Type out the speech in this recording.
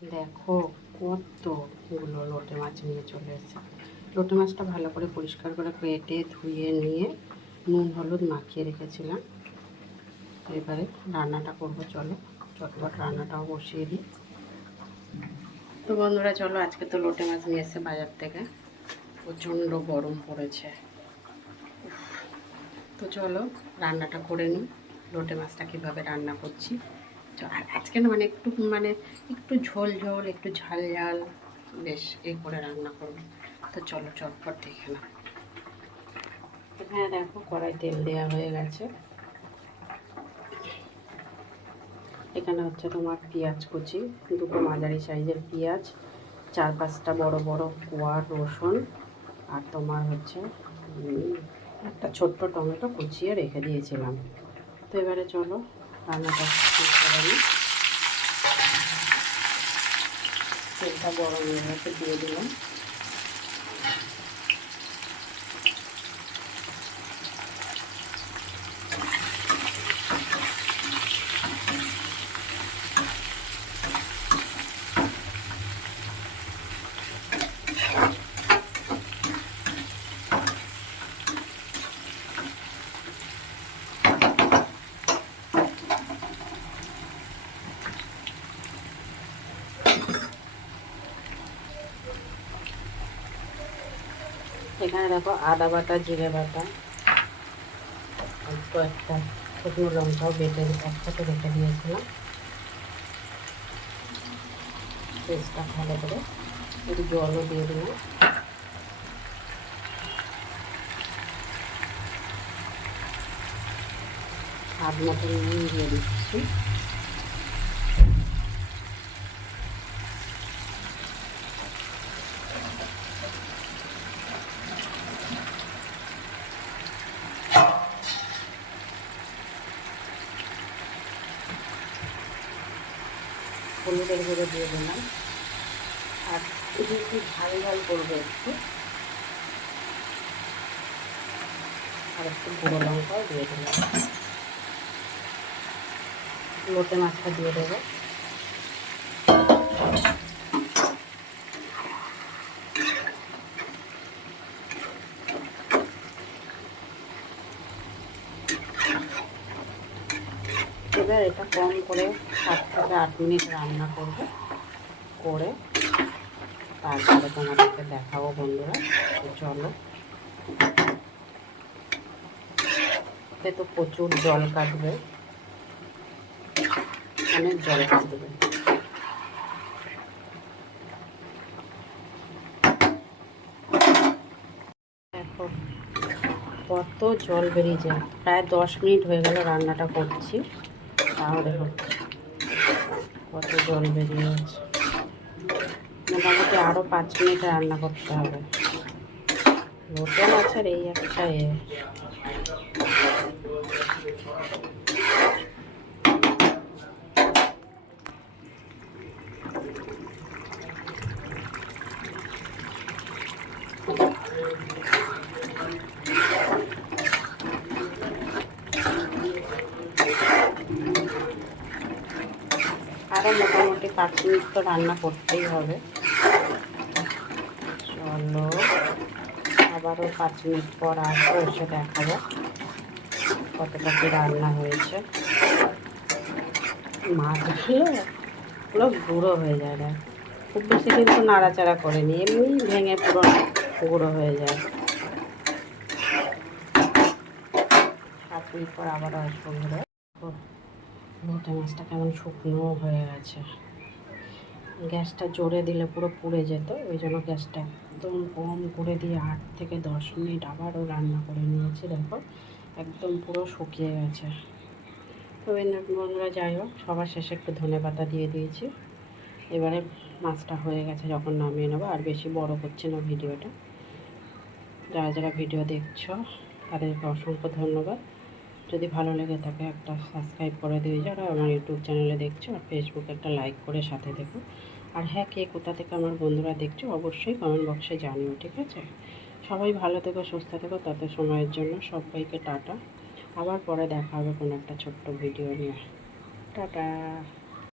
দেখো কতগুলো লোটে মাছ নিয়ে চলে এসেছে। লোটে মাছটা ভালো করে পরিষ্কার করে কেটে ধুয়ে নিয়ে নুন হলুদ মাখিয়ে রেখেছিলাম। এবারে রান্নাটা করবো, চলো চটপট রান্নাটাও বসিয়ে দিই। তো বন্ধুরা চলো, আজকে তো লোটে মাছ নিয়ে এসেছে বাজার থেকে, প্রচণ্ড গরম পড়েছে। তো চলো রান্নাটা করে নিই, লোটে মাছটা কীভাবে রান্না করছি। আর আজকে না একটু ঝোল ঝোল একটু ঝাল ঝাল বেশ করে রান্না করবো। তো চলো চটপট দেখে নাও। এখানে দেখো কড়াই তেল দেওয়া হয়ে গেছে। এখানে হচ্ছে তোমার পেঁয়াজ কুচি, দুটো মাঝারি সাইজের পেঁয়াজ, 4-5টা বড় বড় কোয়া রসুন, আর তোমার হচ্ছে একটা ছোট্ট টমেটো কুচিয়ে রেখে দিয়েছিলাম। তো এবারে চলো রান্নাটা করে নিই। তেলটা গরম হয়ে গেছে, দিয়ে দিলাম। এখানে দেখো আদা বাটা, জিরে বাটা, একটা শুকনো লঙ্কাও বেটে একসাথে রেখে দিয়েছিলাম। পেস্টটা ভালো করে একটু জলও দিয়ে দিলাম। হাত মতো নুন দিয়ে দিচ্ছি। হলুদের গুঁড়ো দিয়ে দিলাম। আর একটু ঝাল ঝাল করবে একটু, আর একটু গুঁড়ো লঙ্কাও দিয়ে দিলাম। লোটে মাছটা দিয়ে দেবো। এবার এটা কম করে 7 থেকে 8 মিনিট রান্না করব, করে তারপরে তোমাদেরকে দেখাবো বন্ধুরা। চলো, এতে তো প্রচুর জল কাটবে, অনেক জল কাটবে। দেখো কত জল বেরিয়ে যায়। প্রায় 10 মিনিট হয়ে গেল রান্নাটা করছি, তাও দেখো কত জল বেরিয়ে গেছে। মোটামুটি আরও 5 মিনিট রান্না করতে হবে। লোটে মাছের এই একটা আরও মোটামুটি 5 মিনিট তো রান্না করতেই হবে। চলো আবারও 5 মিনিট পর আসবো, এসে দেখাবো কতটা কি রান্না হয়েছে। মাছগুলো পুরো গুঁড়ো হয়ে যায়, দেখ খুব বেশি কিন্তু নাড়াচাড়া করেনি, এমনি ভেঙে পুরো গুঁড়ো হয়ে যায়। 7 মিনিট পর আবার আসবো ঘুরে। লোটে মাছটা কেমন শুকনো হয়ে গেছে। গ্যাসটা জোরে দিলে পুরো পুড়ে যেত, ওই জন্য গ্যাসটা একদম কম করে দিয়ে 8 থেকে 10 মিনিট আবারও রান্না করে নিয়েছি। দেখো একদম পুরো শুকিয়ে গেছে। তো বন্ধুরা যাই হোক, সবার শেষে একটু ধনেপাতা দিয়ে দিয়েছি। এবারে মাছটা হয়ে গেছে, যখন নামিয়ে নেবো। আর বেশি বড় করছে না ভিডিওটা। যারা যারা ভিডিও দেখছো তাদেরকে অসংখ্য ধন্যবাদ। যদি ভালো লেগে থাকে একটা সাবস্ক্রাইব করে দিয়ে, যারা আমার ইউটিউব চ্যানেলে দেখছো, আর ফেসবুকে একটা লাইক করে সাথে দেখো। আর হ্যাঁ, কে কোথা থেকে আমার বন্ধুরা দেখছো অবশ্যই কমেন্ট বক্সে জানিও, ঠিক আছে? সবাই ভালো থেকো, সুস্থ থেকো। তত সময়ের জন্য সবাইকে টাটা। আবার পরে দেখা হবে কোনো একটা ছোট্ট ভিডিও নিয়ে। টাটা।